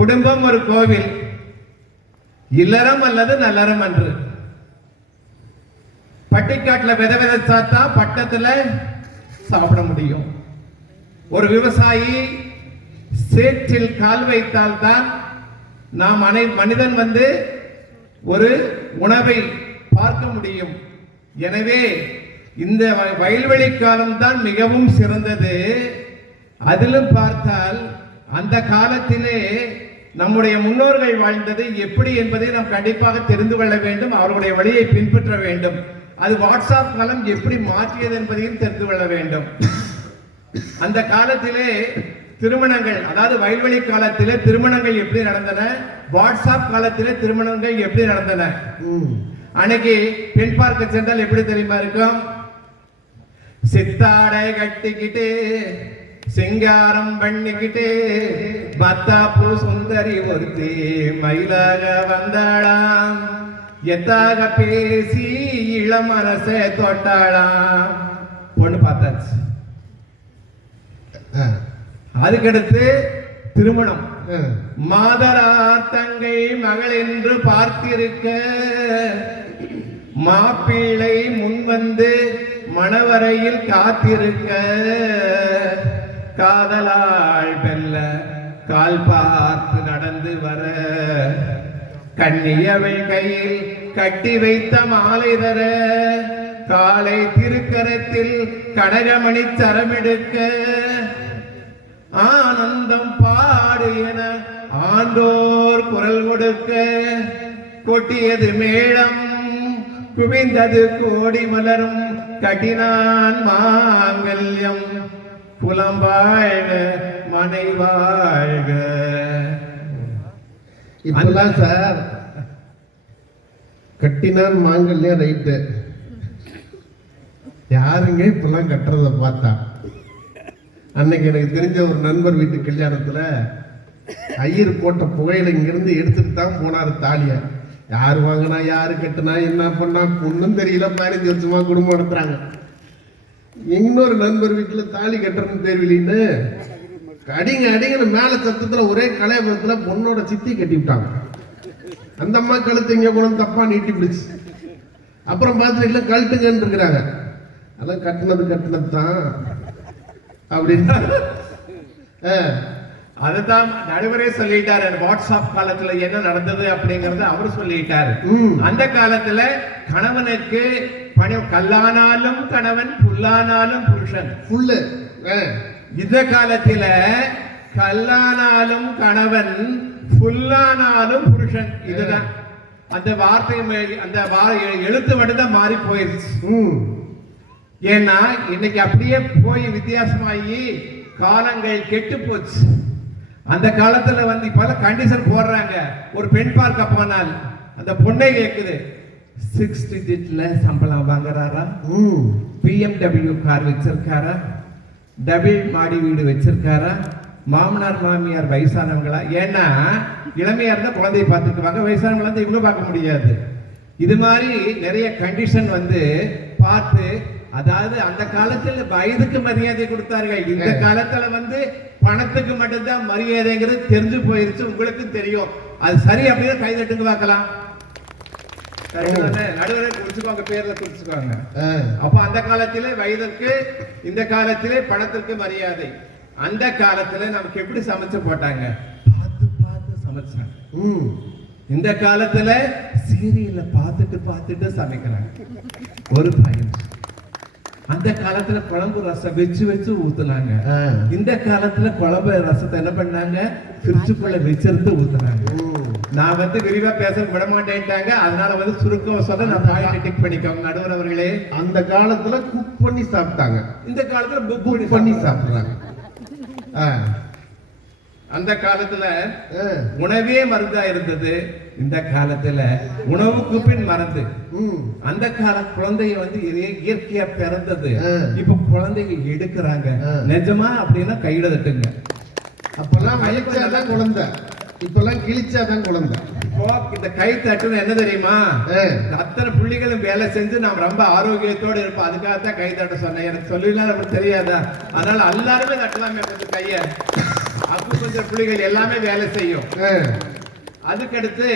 குடும்பம் ஒரு கோவில். இல்லறம் அல்லது நல்லறம் அன்று. பட்டிக்காட்டில் வித விதைச்சாத்தா பட்டத்தில் சாப்பிட முடியும். ஒரு விவசாயி சேற்றில் கால் வைத்தால் தான் நாம் அனை மனிதன் வந்து ஒரு உணவை பார்க்க முடியும். எனவே இந்த வ- வயல்வெளி காலம் தான் மிகவும் சிறந்தது. அதிலும் பார்த்தால் அந்த காலத்திலே நம்முடைய முன்னோர்கள் வாழ்ந்தது எப்படி என்பதை நாம் கண்டிப்பாக தெரிந்து கொள்ள வேண்டும் அவர்களுடைய வழியை பின்பற்ற வேண்டும். அது வாட்ஸ்அப் காலம் எப்படி மாற்றியது என்பதையும் தெரிந்து கொள்ள வேண்டும். அந்த காலத்திலே திருமணங்கள் அதாவது வயல்வெளி காலத்திலே திருமணங்கள் எப்படி நடந்தன? வாட்ஸ்அப் காலத்திலே திருமணங்கள் எப்படி நடந்தன. அன்னைக்கு பெண் பார்க்க சென்றால் எப்படி தெரியுமா இருக்கும்? சித்தாடை கட்டிக்கிட்டு சிங்காரம் பண்ணிக்கிட்டு பத்தாப்பு சுந்தரி ஒருத்தி மயிலாக வந்தாளாம். எத்தாக பேசி இளமனசை தொட்டாளாம். பொண்ணு பார்த்தாச்சு. அதுக்கடுத்து திருமணம். மாதரார் தங்கை மகள் என்று பார்த்திருக்க மாப்பிள்ளை முன்வந்து மணவரையில் காத்திருக்க காதலாள் பெல்ல கால் பார்த்து நடந்து வர. கண்ணியவள் கையில் கட்டி வைத்த மாலை தர. காலை திருக்கரத்தில் கடகமணி சரமெடுக்க. ஆனந்தம் பாடு என ஆண்டோர் குரல் கொடுக்க. கொட்டியது மேளம் குவிந்தது கோடி மலரும் கட்டினான் மாங்கல்யம். புலம் வாழ்க மனை வாழ்க இப்பெல்லாம் சார். கட்டினான் மாங்கல்யம் ரைட்டு. யாருங்க இப்பெல்லாம் கட்டுறத பார்த்தா? அன்னைக்கு எனக்கு தெரிஞ்ச ஒரு நண்பர் வீட்டு கல்யாணத்துல ஐயர் போட்ட புகையில இங்கிருந்து எடுத்துட்டு தான் போனாரு தாலிய. யார் வாங்கினா யாரு கட்டுனா என்ன பண்ணா ஒன்றும் தெரியல. பதினஞ்சு வருஷமா குடும்பம் நடத்துறாங்க. இன்னொரு நண்பர் வீட்டுல தாலி கட்டுறன்னு தெரியலன்னு அடிங்க அடிங்கன்னு மேல சத்தத்துல ஒரே கலையபுரத்துல பொண்ணோட சித்தி கட்டி விட்டாங்க. அந்த அம்மா கழுத்து இங்க கூட தப்பா நீட்டி பிடிச்சு. அப்புறம் பார்த்துட்டு கழட்டுங்கன்னு இருக்கிறாங்க. அதெல்லாம் கட்டினது கட்டினது தான் அப்படின்னு அதுதான் நடுவரே சொல்லிட்டாரு வாட்ஸ்அப் காலத்துல என்ன நடந்தது? அப்படிங்கறத அவர் சொல்லிட்டாரு. அந்த காலத்துல கணவனுக்கு கல்லானாலும் கணவன் புல்லானாலும் புருஷன். புல்லு. ஆ, இந்த காலத்தில கல்லானாலும் கணவன் புல்லானாலும் புருஷன். இதுதான். அந்த வார்த்தை அந்த எழுத்து மட்டும் தான் மாறி போயிருச்சு. ஏன்னா இன்னைக்கு அப்படியே போய் வித்தியாசமாகி காலங்கள் கெட்டு போச்சு. அந்த காலத்துல வந்து பல கண்டிஷன் போடுறாங்க. ஒரு பெண் பார்க்க போனால் அந்த பொண்ணை கேக்குது. சிக்ஸ் டிஜிட்ல சம்பளம் வாங்குறாரா பிஎம்டபிள்யூ கார் வச்சிருக்காரா டபுள் மாடி வீடு வச்சிருக்காரா மாமனார் மாமியார் வயசானவங்களா ஏன்னா இளமையா இருந்தா குழந்தையை பார்த்துக்குவாங்க வயசானவங்கள வந்து இவங்க பார்க்க முடியாது இது மாதிரி நிறைய கண்டிஷன் வந்து பார்த்து அதாவது அந்த காலத்துல வயதுக்கு மரியாதை கொடுத்தார்கள் இந்த காலத்துல வந்து பணத்துக்கு மட்டும்தான் மரியாதைங்கிறது தெரிஞ்சு போயிருச்சு உங்களுக்கு தெரியும் அது சரி அப்படியே கை தட்டுங்க பார்க்கலாம்? நடுவரை குறிச்சுக்கோங்க பேர்ல குறிச்சுக்கோங்க அப்ப அந்த காலத்திலே வயதுக்கு இந்த காலத்திலே பணத்திற்கு மரியாதை. அந்த காலத்துல நமக்கு எப்படி சமைச்சு போட்டாங்க? பார்த்து பார்த்து சமைச்சாங்க. இந்த காலத்துல சீரியல்ல பார்த்துட்டு பார்த்துட்டு சமைக்கிறாங்க. ஒரு பையன். அந்த காலத்துல குழம்பு ரசம் வச்சு வச்சு ஊத்துனாங்க. இந்த காலத்துல குழம்பு ரசத்தை என்ன பண்ணாங்க? ஃப்ரிட்ஜுக்குள்ள வச்சிருந்து ஊத்துனாங்க. நான் வந்து விரிவா பேச விட மாட்டேன்ட்டாங்க. அதனால வந்து சுருக்கம் சொல்ல நான் பாயிண்ட் டிக் பண்ணிக்கோங்க நடுவர் அவர்களே. அந்த காலத்துல குக் பண்ணி சாப்பிட்டாங்க. இந்த காலத்துல புக் பண்ணி சாப்பிடுறாங்க. அந்த காலத்துல உணவே மருந்தா இருந்தது. இந்த காலத்துல உணவுக்கு பின் மருந்து. அந்த கால குழந்தைய வந்து இய- இயற்கையா பிறந்தது. இப்ப குழந்தைங்க எடுக்கிறாங்க. நிஜமா அப்படின்னா கையில தட்டுங்க. அப்பெல்லாம் குழந்தை. இப்பெல்லாம் கிழிச்சாதான் குழந்தை. இப்போ இந்த கை தட்டுன்னு என்ன தெரியுமா? அத்தனை புள்ளிகளும் வேலை செஞ்சு நாம் ரொம்ப ஆரோக்கியத்தோட இருப்போம். அதுக்காகத்தான் கை தட்ட சொன்னேன். எனக்கு சொல்லலாம் நமக்கு தெரியாதா? அதனால எல்லாருமே தட்டலாமே கொஞ்சம் கைய. அக்குபஞ்சர் புள்ளிகள் எல்லாமே வேலை செய்யும். அதுக்கடுத்து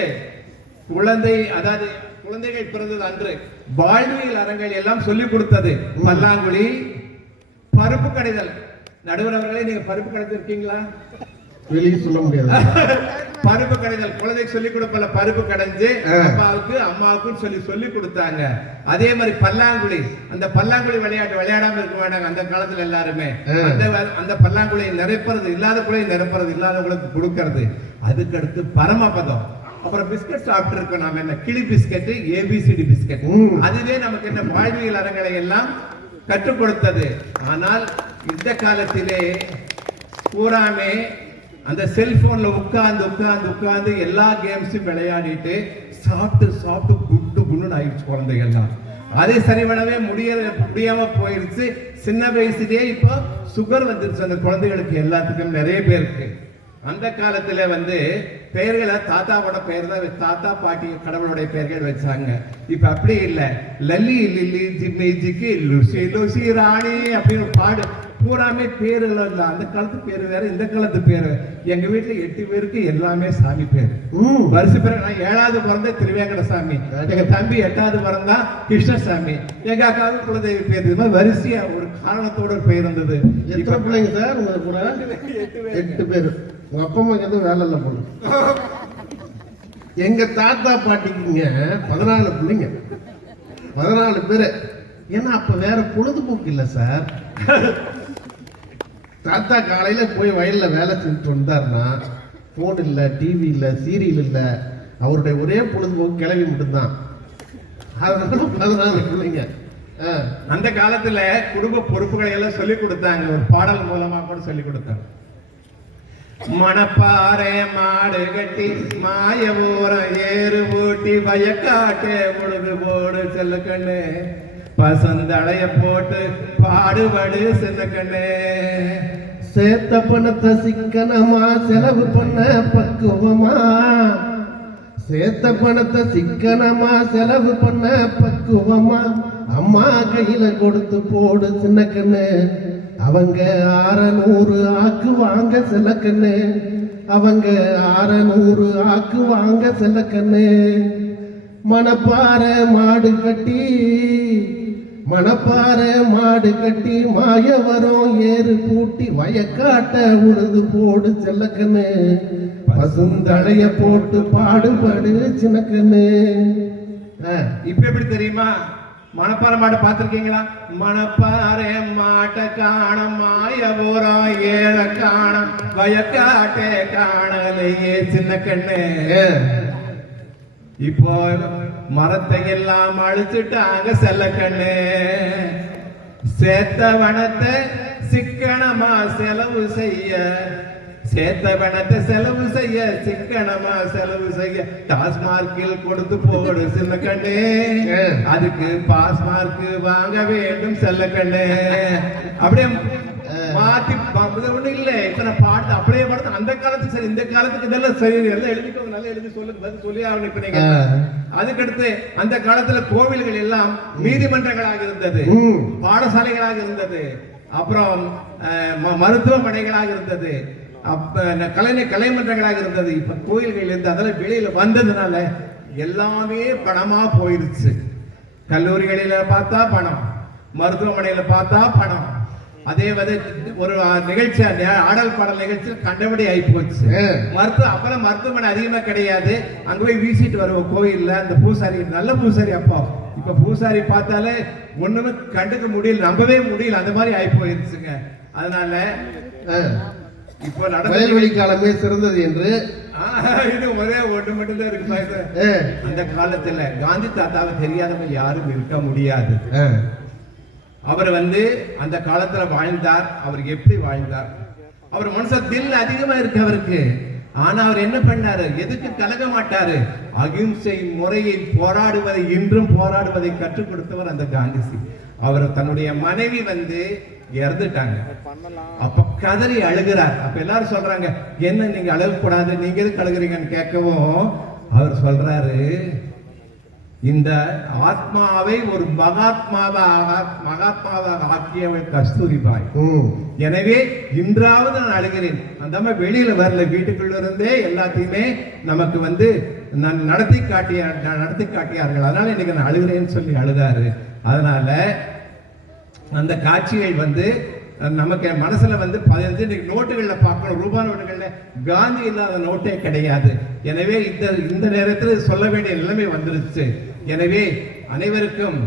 குழந்தை அதாவது குழந்தைகள் பிறந்தது அன்று வாழ்வியல் அறங்கள் எல்லாம் சொல்லிக் கொடுத்தது. பல்லாங்குழி பருப்பு கடைதல். நடுவர் அவர்களே நீங்க பருப்பு கடைந்திருக்கீங்களா வெளியே சொல்ல முடியாது. பருப்பு கடைதல் குழந்தைக்கு சொல்லிக் கொடுப்பல பருப்பு கடைஞ்சு. அப்பாவுக்கு அம்மாவுக்கும் சொல்லி சொல்லி கொடுத்தாங்க. அதே மாதிரி பல்லாங்குழி அந்த பல்லாங்குழி விளையாட்டு விளையாடாம இருக்க வேண்டாங்க அந்த காலத்துல எல்லாருமே. அந்த பல்லாங்குழியை நிரப்புறது இல்லாத குழையை நிரப்புறது இல்லாதவங்களுக்கு கொடுக்கறது. அதுக்கடுத்து பரமபதம். அப்புறம் பிஸ்கட் சாப்பிட்டு இருக்கோம் நாம என்ன? கிளி பிஸ்கட் ஏபிசிடி பிஸ்கட். அதுவே நமக்கு என்ன? வாழ்வியல் அறங்களை எல்லாம் கற்றுக் கொடுத்தது. ஆனால் இந்த காலத்திலே பூராமே அந்த செல்போன்ல உட்காந்து உட்காந்து உட்காந்து எல்லா கேம்ஸும் விளையாடிட்டு சாப்பிட்டு சாப்பிட்டு குட்டு குண்டுன்னு ஆயிடுச்சு குழந்தைகள்லாம். அதே சரி பண்ணவே முடிய முடியாம போயிடுச்சு. சின்ன வயசுலேயே இப்போ சுகர் வந்துருச்சு. அந்த குழந்தைகளுக்கு எல்லாத்துக்கும் நிறைய பேருக்கு. அந்த காலத்துல வந்து பெயர்களை தாத்தாவோட பெயர் தான் தாத்தா பாட்டி கடவுளுடைய பெயர்கள் வச்சாங்க. இப்போ அப்படி இல்லை. Lalli Lily Jimmy Jikki Lucy Lucy Rani அப்படின்னு பாடு பூராமே பேர்கள் இல்ல. அந்த காலத்து பேர் வேற இந்த காலத்து பேரு. எங்க வீட்டுல எட்டு பேருக்கு எல்லாமே சாமி பேரு. ம். வருஷ பேர் நான் ஏழாவது பிறந்த திருவேங்கட சாமி எங்க தம்பி எட்டாவது பிறந்தா கிருஷ்ணசாமி. எங்க அக்காவுக்கு குலதெய்வ பேர் இது மாதிரி வரிசையா ஒரு காரணத்தோட ஒரு பெயர் இருந்தது எத்தனை பிள்ளைங்க சார் உங்க கூட? எட்டு பேர். உங்க அப்பா அம்மாக்கு எதுவும் வேலை இல்லை போல. எங்க தாத்தா பாட்டிக்குங்க பதினாலு பிள்ளைங்க. பதினாலு பேரு. ஏன்னா அப்ப வேற பொழுதுபோக்கு இல்லை சார் தாத்தா காலையில போய் வயல்ல வேலை செஞ்சுட்டு வந்தாருன்னா ஃபோன் இல்லை டிவி இல்ல சீரியல் இல்ல அவருடைய ஒரே பொழுதுபோக்கு கிளவி மட்டும்தான். அதனால பதினாலு பிள்ளைங்க. அந்த காலத்துல குடும்ப பொறுப்புகளை எல்லாம் சொல்லி கொடுத்தாங்க. ஒரு பாடல் மூலமா கூட சொல்லி கொடுத்தாங்க. மணப்பாறை மாடு கட்டி மாய ஊரம் ஏறு ஓட்டி வயக்காட்டு பொழுது போடு செல்லு கண்ணு. பசந்தடைய போட்டு பாடுபடு செல்ல கண்ணே சேர்த்த பணத்தை சிக்கனமா செலவு பண்ண பக்குவமா? சேர்த்த பணத்தை சிக்கனமா செலவு பண்ண பக்குவமா? அம்மா கையில கொடுத்து போடு சின்ன கண்ணு அவங்க ஆறநூறு ஆக்கு வாங்க செல்ல கண்ணு அவங்க ஆறநூறு ஆக்கு வாங்க செல்ல கண்ணு மணப்பாறை மாடு கட்டி மணப்பாறை மாடு கட்டி மாயவரம் ஏறு பூட்டி வயக்காட்ட உழுது போடு செல்லக்கண்ணு. பசுந்தழைய போட்டு பாடுபடு சின்னக்கண்ணு. ஆ, இப்ப எப்படி தெரியுமா? மணப்பாறை மாட்டை பார்த்திருக்கீங்களா? மணப்பாறை மாட்டை காணம் மாயபுரம் ஏற காணம் வயக்காட்டே காணலையே சின்ன கண்ணு இப்போ மரத்தை எல்லாம் அழிச்சுட்டாங்க செல்ல கண்ணு சேத்த வனத்தை சிக்கனமா செலவு செய்ய சேத்த வனத்தை செலவு செய்ய சிக்கனமா செலவு செய்ய டாஸ்மார்க்கில் கொடுத்து போடு சின்ன கண்ணு அதுக்கு பாஸ் மார்க் வாங்க வேண்டும் செல்ல கண்ணு அப்படியே மாத்தி இது ஒண்ணும் இல்ல. இத்தனை பாட்டு அப்படியே பாடுறது அந்த காலத்துக்கு சரி இந்த காலத்துக்கு இதெல்லாம் சரி. எல்லாம் எழுதிக்கோங்க நல்லா எழுதி சொல்லுங்க. சொல்லி ஆகணும் இப்ப நீங்க. அதுக்கடுத்து அந்த காலத்துல கோவில்கள் எல்லாம் நீதிமன்றங்களாக இருந்தது. பாடசாலைகளாக இருந்தது. அப்புறம் மருத்துவமனைகளாக இருந்தது. அப்ப கலை கலைமன்றங்களாக இருந்தது. இப்ப கோயில்கள் இருந்து அதெல்லாம் வெளியில வந்ததுனால எல்லாமே பணமா போயிருச்சு. கல்லூரிகளில பார்த்தா பணம் மருத்துவமனையில பார்த்தா பணம். அதே வந்து ஒரு நிகழ்ச்சி ஆடல் பாடல் நிகழ்ச்சி கண்டபடி ஆகி போச்சு. மருத்துவ அப்பெல்லாம் மருத்துவமனை அதிகமா கிடையாது. அங்க போய் வீசிட்டு வருவோம் கோயில்ல. அந்த பூசாரி நல்ல பூசாரி அப்பா. இப்ப பூசாரி பார்த்தாலே ஒண்ணுமே கண்டுக்க முடியல நம்பவே முடியல. அந்த மாதிரி ஆகி போயிருச்சுங்க. அதனால. இப்போ வயல்வெளி காலமே சிறந்தது என்று. இது ஒரே ஒண்ணு மட்டும் தான் இருக்கு அந்த காலத்துல காந்தி தாத்தாவை தெரியாதவங்க யாரும் இருக்க முடியாது. அவர் வந்து அந்த காலத்துல வாழ்ந்தார். அவர் எப்படி வாழ்ந்தார்? அவர் மனச தில் அதிகமா இருக்கு அவருக்கு. ஆனா அவர் என்ன பண்ணாரு? எதுக்கு கலக மாட்டாரு? அகிம்சை முறையை போராடுவதை இன்றும் போராடுவதை கற்றுக் கொடுத்தவர் அந்த காந்திசி அவர் தன்னுடைய மனைவி வந்து இறந்துட்டாங்க. அப்ப கதறி அழுகிறார். அப்ப எல்லாரும் சொல்றாங்க என்ன நீங்க அழுகக்கூடாது நீங்க எதுக்கு அழுகுறீங்கன்னு கேட்கவும் அவர் சொல்றாரு இந்த ஆத்மாவை ஒரு மகாத்மாவாக மகாத்மாவாக ஆக்கியவள் கஸ்தூரிபாய் எனவே இன்றாவது நான் அழுகிறேன். அந்த அம்மா வெளியில வரல. வீட்டுக்குள்ள இருந்தே எல்லாத்தையுமே நமக்கு வந்து நான் நடத்தி காட்டிய நடத்தி காட்டியார்கள். அதனால இன்னைக்கு நான் அழுகிறேன்னு சொல்லி அழுதாரு. அதனால அந்த காட்சிகள் வந்து நமக்கு மனசுல வந்து பதினஞ்சு நோட்டுகள்ல பார்க்கணும். ரூபாய் நோட்டுகள்ல காந்தி இல்லாத நோட்டே கிடையாது. எனவே இந்த இந்த நேரத்தில் சொல்ல வேண்டிய நிலைமை வந்துருச்சு. எனவே அனைவருக்கும்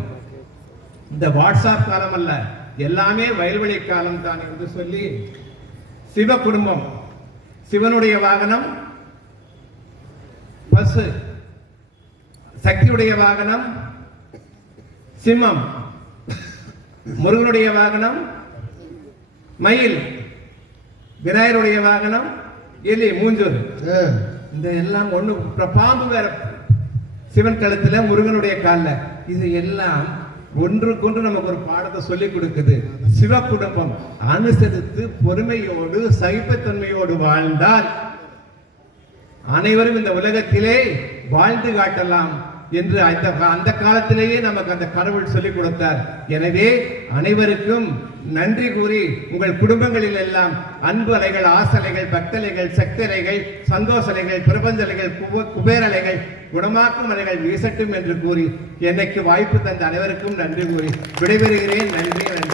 இந்த வாட்ஸ்அப் காலம் அல்ல எல்லாமே வயல்வெளி காலம் தான் என்று சொல்லி சிவ குடும்பம் சிவனுடைய வாகனம் பசு சக்தியுடைய வாகனம் சிம்மம் முருகனுடைய வாகனம் மயில் விநாயகருடைய வாகனம் எலி மூஞ்சூர். இந்த எல்லாம் ஒண்ணு பாம்பு வேற சிவன் கழுத்துல முருகனுடைய காலில். இது எல்லாம் ஒன்றுக்கொன்று நமக்கு ஒரு பாடத்தை சொல்லி கொடுக்குது. சிவ குடும்பம் அனுசரித்து பொறுமையோடு சகிப்புத்தன்மையோடு வாழ்ந்தால் அனைவரும் இந்த உலகத்திலே வாழ்ந்து காட்டலாம். என்று அந்த அந்த காலத்திலேயே நமக்கு அந்த கடவுள் சொல்லிக் கொடுத்தார். எனவே அனைவருக்கும் நன்றி கூறி உங்கள் குடும்பங்களில் எல்லாம் அன்பு அலைகள் ஆசலைகள் பக்தலைகள் சக்தலைகள் சந்தோஷலைகள் பிரபஞ்சலைகள் குப- குபேரலைகள் குணமாக்கும் அலைகள் வீசட்டும் என்று கூறி என்னைக்கு வாய்ப்பு தந்த அனைவருக்கும் நன்றி கூறி விடைபெறுகிறேன். நன்றி.